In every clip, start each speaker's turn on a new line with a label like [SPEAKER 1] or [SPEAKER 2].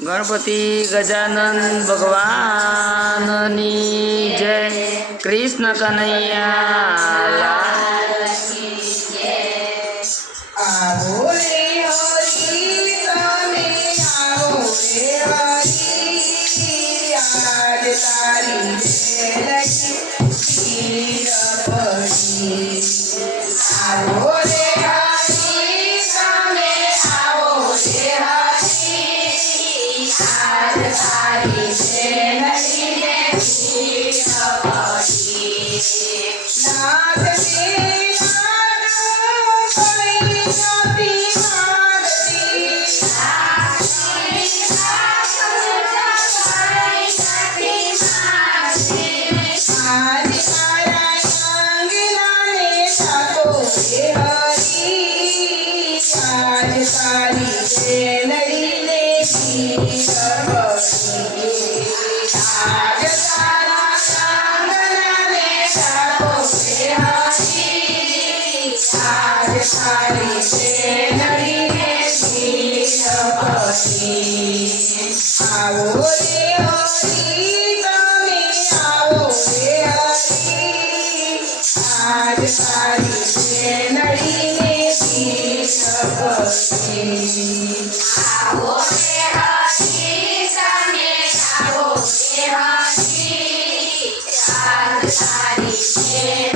[SPEAKER 1] ગણપતિ ગજાનન ભગવાનની જય. કૃષ્ણ કનૈયા
[SPEAKER 2] આવો Hare સખી આવો રે હરી તમે આવો રે હરી આજ તારી છે નડીને સખી આવો રે હરી તમે આવો રે હરી આજ તારી છે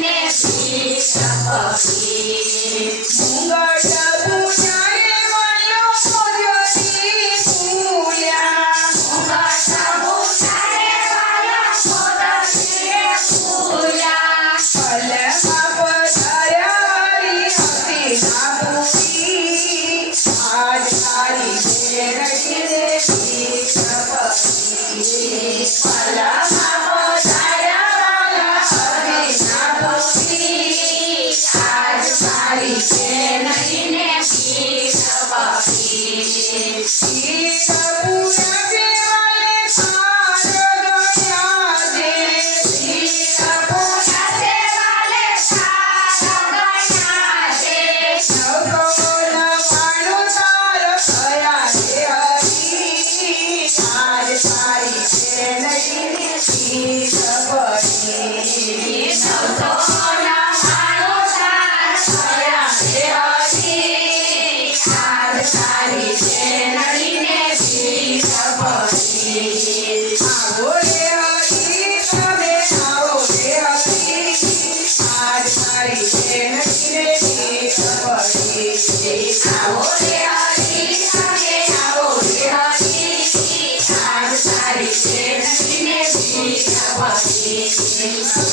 [SPEAKER 2] ને
[SPEAKER 3] શ્રી સપી મંગળ Jesus.